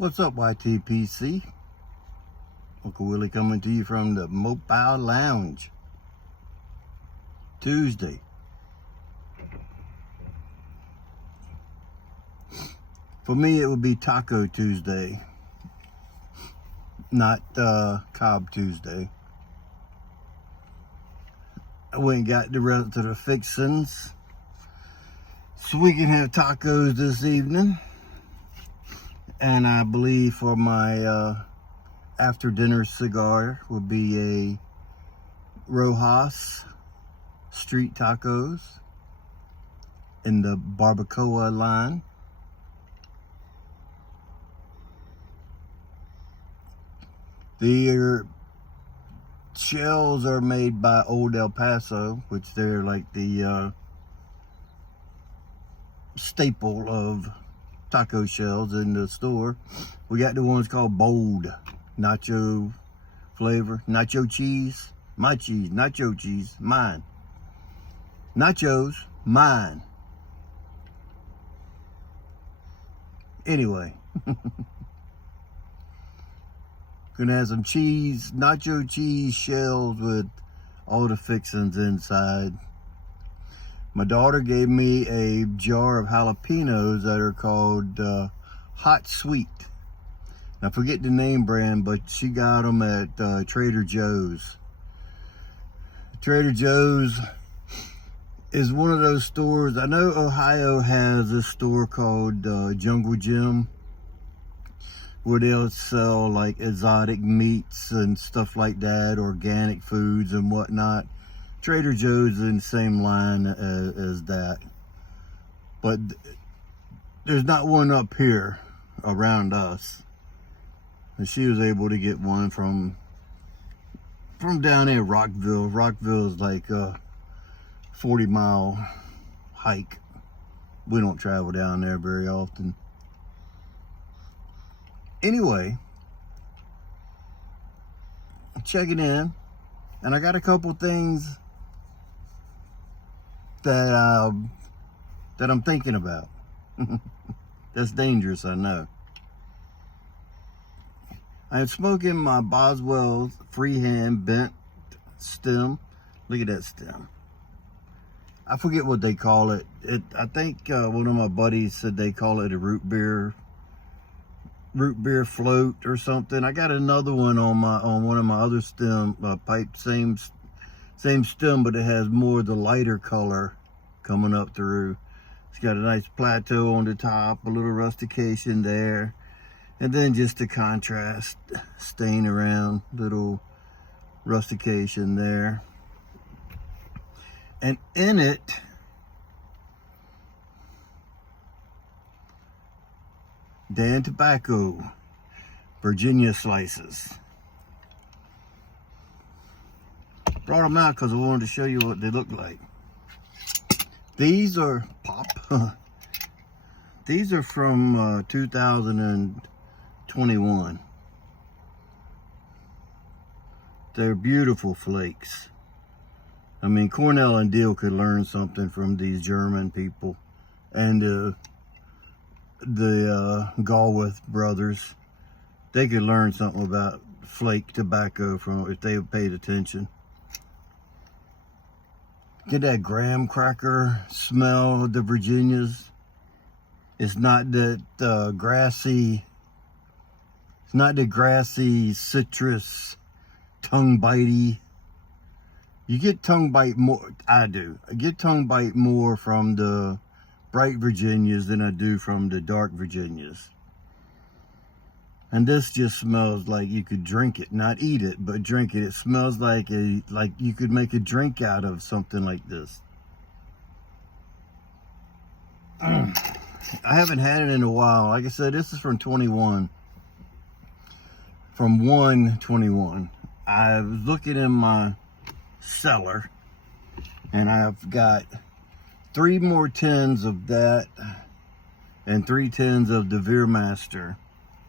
What's up, YTPC? Uncle Willie coming to you from the Mobile Lounge. Tuesday. For me, it would be Taco Tuesday, not Cobb Tuesday. I went and got the rest of the fixings so we can have tacos this evening. And I believe for my after dinner cigar will be a Rojas street tacos in the barbacoa line. The shells are made by Old El Paso, which they're like the staple of taco shells in the store. We got the ones called Bold, nacho flavor, nacho cheese, my cheese, nacho cheese, mine. Nachos, mine. Anyway, gonna have some cheese, nacho cheese shells with all the fixings inside. My daughter gave me a jar of jalapenos that are called Hot Sweet. I forget the name brand, but she got them at Trader Joe's. Trader Joe's is one of those stores. I know Ohio has a store called Jungle Gym, where they'll sell like exotic meats and stuff like that, organic foods and whatnot. Trader Joe's is in the same line as that, but there's not one up here around us. And she was able to get one from down in Rockville. Rockville is like a 40-mile hike. We don't travel down there very often. Anyway, checking in, and I got a couple things that I'm thinking about. That's dangerous, I know. I'm smoking my Boswells Freehand bent stem. Look at that stem. I forget what they call it. I think one of my buddies said they call it a root beer float or something. I got another one on one of my other stem pipe, same stem, but it has more of the lighter color coming up through. It's got a nice plateau on the top, a little rustication there, and then just the contrast stain around, little rustication there. And in it, Dan Tobacco Virginia slices. Brought them out because I wanted to show you what they look like. These are pop. These are from 2021. They're beautiful flakes. I mean, Cornell and Deal could learn something from these German people and the Galwith brothers. They could learn something about flake tobacco from if they paid attention. Get that graham cracker smell of the Virginias. It's not that grassy. It's not the grassy citrus tongue bitey. You get tongue bite more. I do. I get tongue bite more from the bright Virginias than I do from the dark Virginias. And this just smells like you could drink it, not eat it, but drink it. It smells like you could make a drink out of something like this. I haven't had it in a while. Like I said, this is from 21. From 1/21. I was looking in my cellar, and I've got 3 more tins of that and 3 tins of the Veermaster,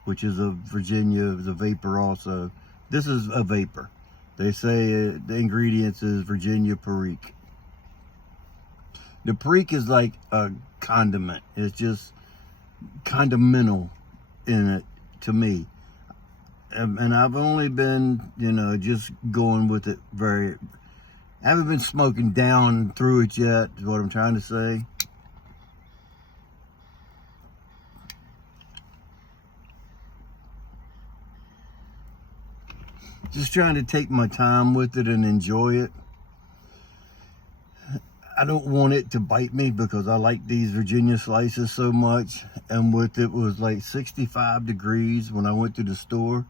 which is a Virginia, is a vapor also. This is a vapor. They say the ingredients is Virginia Perique. The Perique is like a condiment. It's just condimental in it to me. And I've only been, you know, just going with it I haven't been smoking down through it yet, is what I'm trying to say. Just trying to take my time with it and enjoy it. I don't want it to bite me because I like these Virginia slices so much. And with it was like 65 degrees when I went to the store.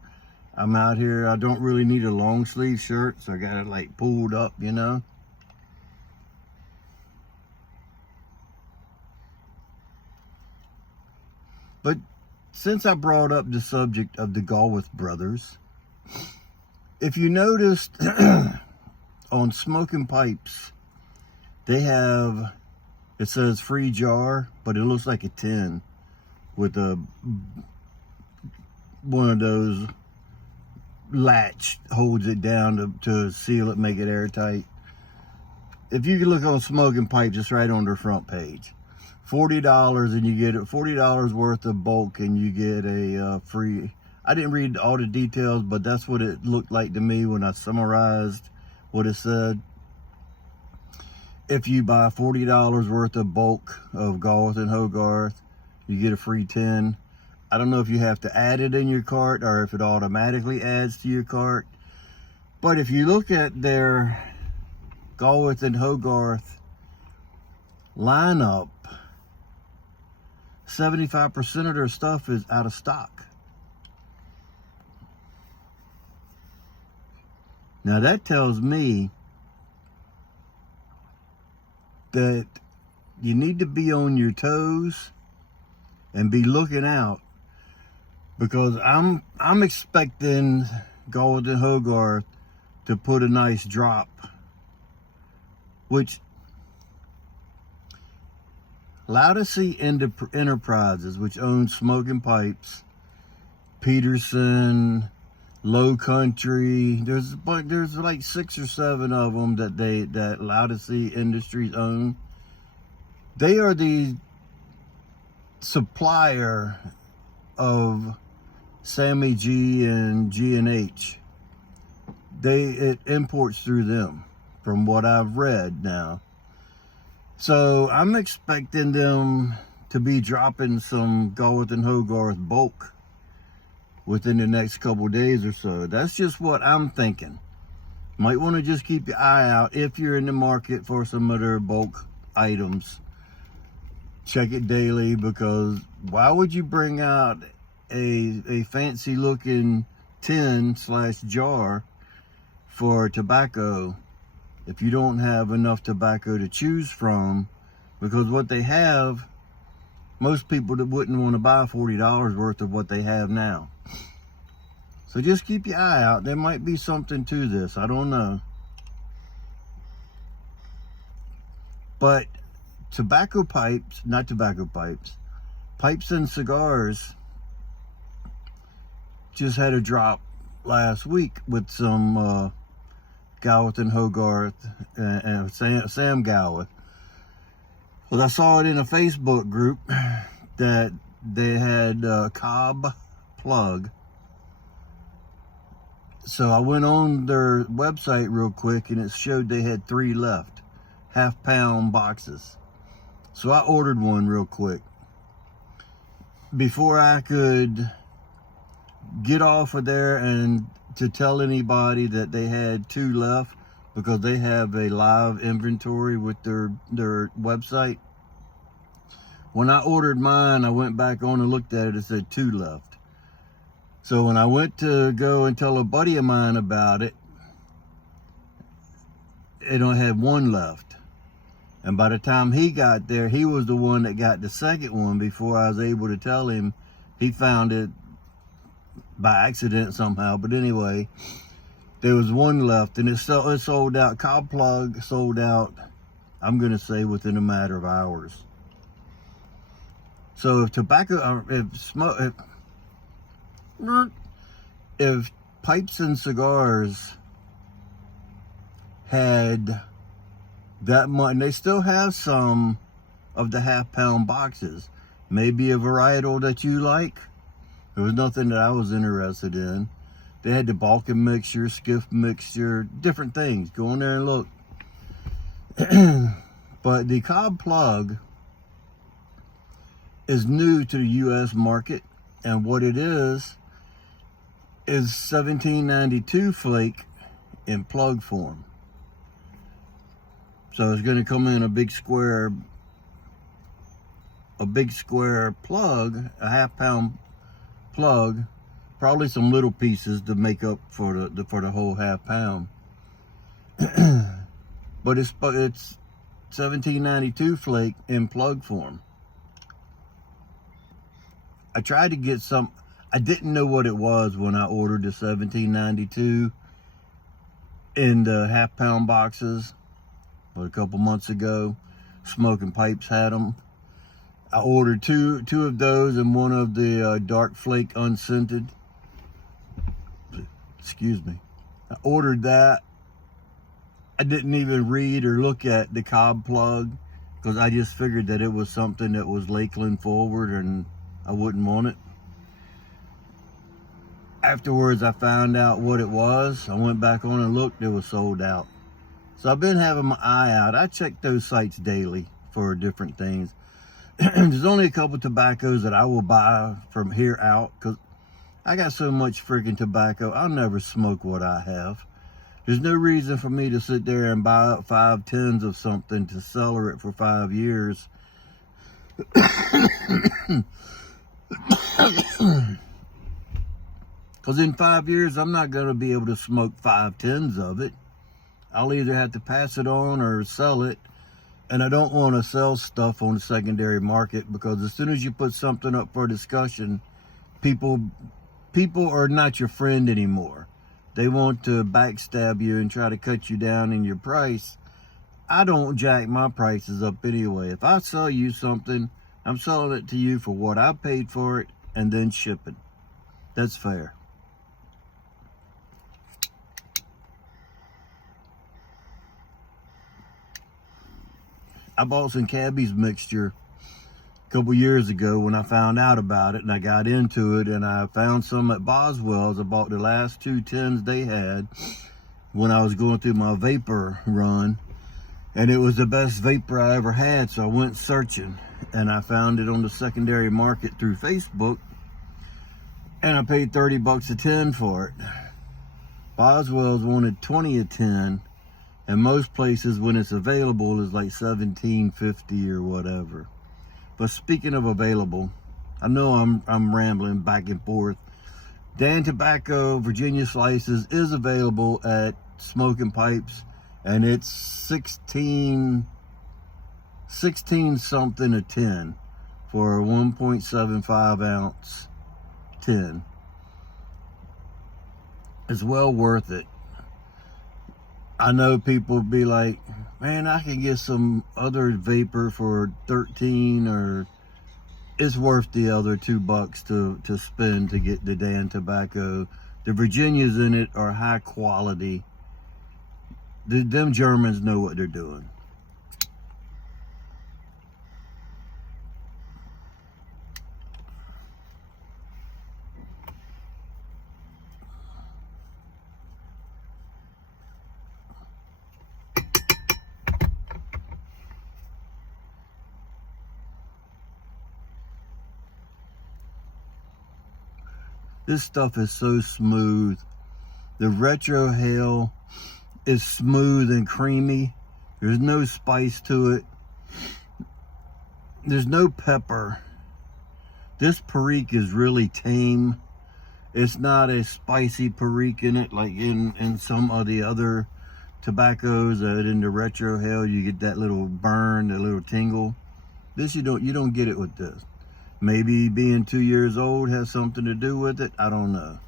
I'm out here, I don't really need a long sleeve shirt, so I got it like pulled up, you know. But since I brought up the subject of the Galwith brothers, if you noticed on smoking pipes, they have, it says free jar, but it looks like a tin with one of those latch holds it down to seal it, make it airtight. If you can look on smoking pipes, it's right on their front page. $40 and you get it, $40 worth of bulk, and you get a free. I didn't read all the details, but that's what it looked like to me when I summarized what it said. If you buy $40 worth of bulk of Galwith and Hogarth, you get a free 10. I don't know if you have to add it in your cart or if it automatically adds to your cart. But if you look at their Galwith and Hogarth lineup, 75% of their stuff is out of stock. Now that tells me that you need to be on your toes and be looking out, because I'm expecting Galwith and Hogarth to put a nice drop, which Loudacy Enterprises, which owns Smoking Pipes, Peterson, Low Country, there's like 6 or 7 of them that Loudacy Industries own. They are the supplier of Sammy G and G&H. It imports through them, from what I've read now. So I'm expecting them to be dropping some Galwith and Hogarth bulk within the next couple days or so. That's just what I'm thinking. Might want to just keep your eye out if you're in the market for some of their bulk items. Check it daily, because why would you bring out a fancy looking tin/jar for tobacco if you don't have enough tobacco to choose from? Because what they have, most people that wouldn't want to buy $40 worth of what they have now. So just keep your eye out. There might be something to this. I don't know. But pipes and cigars just had a drop last week with some Galwith and Hogarth and Sam Galwith. Well, I saw it in a Facebook group that they had Cobb plug. So I went on their website real quick and it showed they had 3 left, half-pound boxes. So I ordered one real quick. Before I could get off of there and to tell anybody that they had 2 left, because they have a live inventory with their website. When I ordered mine, I went back on and looked at it, it said 2 left. So when I went to go and tell a buddy of mine about it, it only had 1 left. And by the time he got there, he was the one that got the second one before I was able to tell him. He found it by accident somehow. But anyway, there was 1 left, and it sold out. Cobb plug sold out, I'm going to say, within a matter of hours. So if pipes and cigars had that much, and they still have some of the half-pound boxes, maybe a varietal that you like, There was nothing that I was interested in. They had the Balkan mixture, skiff mixture, different things. Go in there and look. But the cob plug is new to the U.S. market, and what it is 1792 flake in plug form. So it's going to come in a big square plug, a half-pound plug, probably some little pieces to make up for the whole half pound. But it's 1792 flake in plug form. I tried to get some. I didn't know what it was when I ordered the 1792 in the half-pound boxes. But a couple months ago, Smoking Pipes had them. I ordered two of those and one of the dark flake unscented. Excuse me. I ordered that. I didn't even read or look at the cob plug because I just figured that it was something that was Lakeland forward and I wouldn't want it. Afterwards, I found out what it was. I went back on and looked. It was sold out. So I've been having my eye out. I check those sites daily for different things. There's only a couple tobaccos that I will buy from here out because I got so much freaking tobacco. I'll never smoke what I have. There's no reason for me to sit there and buy up 5 tins of something to cellar it for 5 years. Because in 5 years, I'm not going to be able to smoke 5 tins of it. I'll either have to pass it on or sell it. And I don't want to sell stuff on the secondary market because as soon as you put something up for discussion, people are not your friend anymore. They want to backstab you and try to cut you down in your price. I don't jack my prices up anyway. If I sell you something, I'm selling it to you for what I paid for it and then shipping. That's fair. I bought some Cabby's mixture a couple years ago when I found out about it and I got into it, and I found some at Boswells. I bought the last 2 tins they had when I was going through my vapor run, and it was the best vapor I ever had. So I went searching and I found it on the secondary market through Facebook, and I paid 30 bucks a tin for it. Boswells wanted 20 a tin. And most places, when it's available, is like $17.50 or whatever. But speaking of available, I know I'm rambling back and forth. Dan Tobacco Virginia Slices is available at Smoking Pipes, and it's 16 something a tin for a 1.75 ounce tin. It's well worth it. I know people be like, man, I can get some other vapor for 13, or it's worth the other $2 to spend to get the Dan Tobacco. The Virginias in it are high quality. Them Germans know what they're doing. This stuff is so smooth. The retro hail is smooth and creamy. There's no spice to it. There's no pepper. This Perique is really tame. It's not a spicy Perique in it like in some of the other tobaccos that in the retro hail you get that little burn, that little tingle. This you don't get it with this. Maybe being 2 years old has something to do with it. I don't know.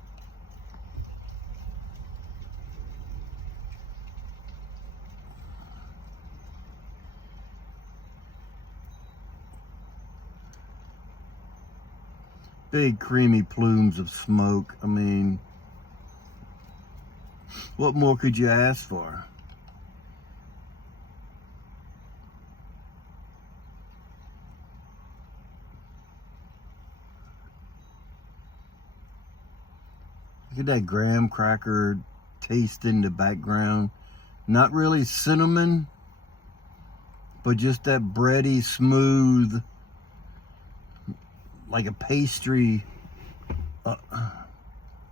Big creamy plumes of smoke. I mean, what more could you ask for? Look at that graham cracker taste in the background. Not really cinnamon, but just that bready, smooth, like a pastry.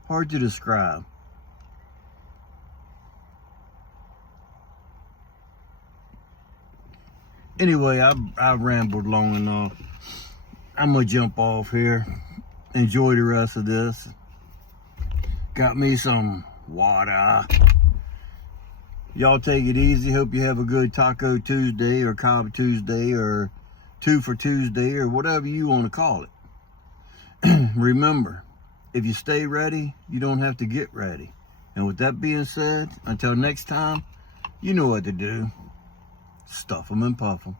Hard to describe. Anyway, I rambled long enough. I'm gonna jump off here. Enjoy the rest of this. Got me some water. Y'all take it easy. Hope you have a good Taco Tuesday or Cobb Tuesday or Two for Tuesday or whatever you want to call it. Remember, if you stay ready, you don't have to get ready. And with that being said, until next time, you know what to do. Stuff them and puff them.